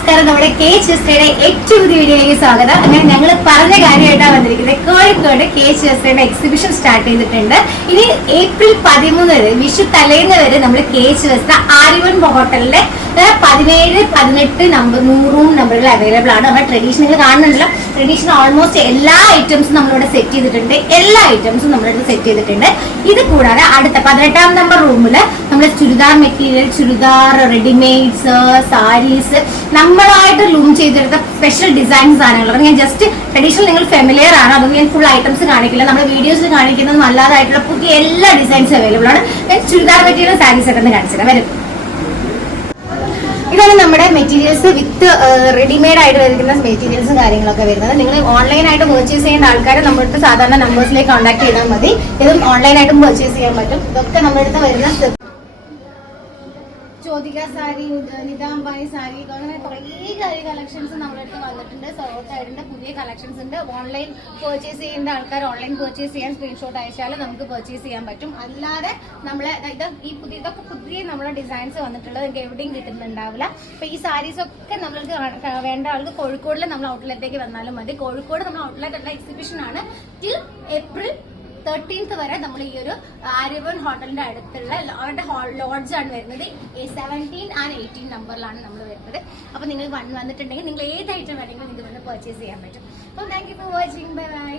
നമസ്കാരം. നമ്മുടെ KHSയുടെ ഏറ്റവും പുതിയ വീഡിയോയിലേക്ക് സ്വാഗതം. അങ്ങനെ ഞങ്ങൾ പറഞ്ഞ കാര്യമായിട്ടാണ് വന്നിരിക്കുന്നത്. കോഴിക്കോട് KHSയുടെ എക്സിബിഷൻ സ്റ്റാർട്ട് ചെയ്തിട്ടുണ്ട്. ഇനി ഏപ്രിൽ 13 വരെ, വിഷു തലേന്ന് വരെ നമ്മൾ KHS ആര്യവൻ ഹോട്ടലിലെ 17, 18 റൂം നമ്പറുകൾ അവൈലബിൾ ആണ്. നമ്മുടെ ട്രഡീഷണൽ കാണുന്നുണ്ടല്ലോ, ട്രഡീഷണൽ ഓൾമോസ്റ്റ് എല്ലാ ഐറ്റംസും നമ്മളിവിടെ സെറ്റ് ചെയ്തിട്ടുണ്ട്. എല്ലാ ഐറ്റംസും നമ്മളിവിടെ സെറ്റ് ചെയ്തിട്ടുണ്ട്. ഇത് കൂടാതെ അടുത്ത 18 നമ്പർ റൂമിൽ നമ്മൾ ചുരിദാർ മെറ്റീരിയൽ, ചുരിദാർ, റെഡിമെയ്ഡ്സ്, സാരീസ്, നമ്മളായിട്ട് ലൂം ചെയ്തെടുത്ത സ്പെഷ്യൽ ഡിസൈൻ സാധനങ്ങൾ. ഞാൻ ജസ്റ്റ് ട്രഡീഷണൽ നിങ്ങൾ ഫെമിലിയർ ആണ്, അതൊന്നും ഞാൻ ഫുൾ ഐറ്റംസ് കാണിക്കില്ല. നമ്മുടെ വീഡിയോസിൽ കാണിക്കുന്നതും അല്ലാതായിട്ടുള്ള പുതിയ എല്ലാ ഡിസൈൻസും അവൈലബിൾ ആണ്. ഞാൻ ചുരിദാർ മെറ്റീരിയൽ, സാരീസ് ഒക്കെ ഒന്ന് കാണിച്ചിട്ട് വരും. ഇതാണ് നമ്മുടെ മെറ്റീരിയൽസ് വിത്ത് റെഡിമെയ്ഡ് ആയിട്ട് വരുന്ന മെറ്റീരിയൽസും കാര്യങ്ങളൊക്കെ വരുന്നത്. നിങ്ങൾ ഓൺലൈനായിട്ട് പർച്ചേസ് ചെയ്യുന്ന ആൾക്കാർ നമ്മുടെ അടുത്ത് സാധാരണ നമ്പേഴ്സിലേക്ക് കോൺടാക്ട് ചെയ്താൽ മതി. ഇതും ഓൺലൈനായിട്ടും പർച്ചേസ് ചെയ്യാൻ പറ്റും. ഇതൊക്കെ നമ്മുടെ അടുത്ത് വരുന്ന ജ്യോതിക സാരി, നിതാംബാനി സാരി, അങ്ങനെ കുറേ കളക്ഷൻസ് നമ്മുടെ അടുത്ത് വന്നിട്ടുണ്ട്. സോർട്ട് ആയിട്ടുണ്ട്, പുതിയ കളക്ഷൻസ് ഉണ്ട്. ഓൺലൈൻ പർച്ചേസ് ചെയ്യേണ്ട ആൾക്കാർ ഓൺലൈൻ പർച്ചേസ് ചെയ്യാൻ സ്ക്രീൻഷോട്ട് അയച്ചാൽ നമുക്ക് പർച്ചേസ് ചെയ്യാൻ പറ്റും. അല്ലാതെ നമ്മളെ ഇതൊക്കെ പുതിയ നമ്മളെ ഡിസൈൻസ് വന്നിട്ടുള്ളത് നിങ്ങൾക്ക് എവിടെയും കിട്ടുന്നുണ്ടാവില്ല. അപ്പൊ ഈ സാരീസ് ഒക്കെ നമ്മൾക്ക് വേണ്ട ആൾക്ക് കോഴിക്കോടിൽ നമ്മൾ ഔട്ട്ലെറ്റിലേക്ക് വന്നാലും മതി. കോഴിക്കോട് നമ്മൾ ഔട്ട്ലെറ്റ് അല്ല, എക്സിബിഷൻ ആണ്. ടിൽ ഏപ്രിൽ 13th വരെ നമ്മൾ ഈ ഒരു ആര്യവൻ ഹോട്ടലിന്റെ അടുത്തുള്ള അവരുടെ ലോഡ്ജ് ആണ് വരുന്നത്. 17 and 18 നമ്പറിലാണ് നമ്മൾ വരുന്നത്. അപ്പൊ നിങ്ങൾ വന്നിട്ടുണ്ടെങ്കിൽ നിങ്ങൾ ഏത് ഐറ്റം വേണമെങ്കിലും നിങ്ങൾക്ക് വന്ന് പർച്ചേസ് ചെയ്യാൻ പറ്റും. അപ്പോൾ thank you for watching. Bye bye.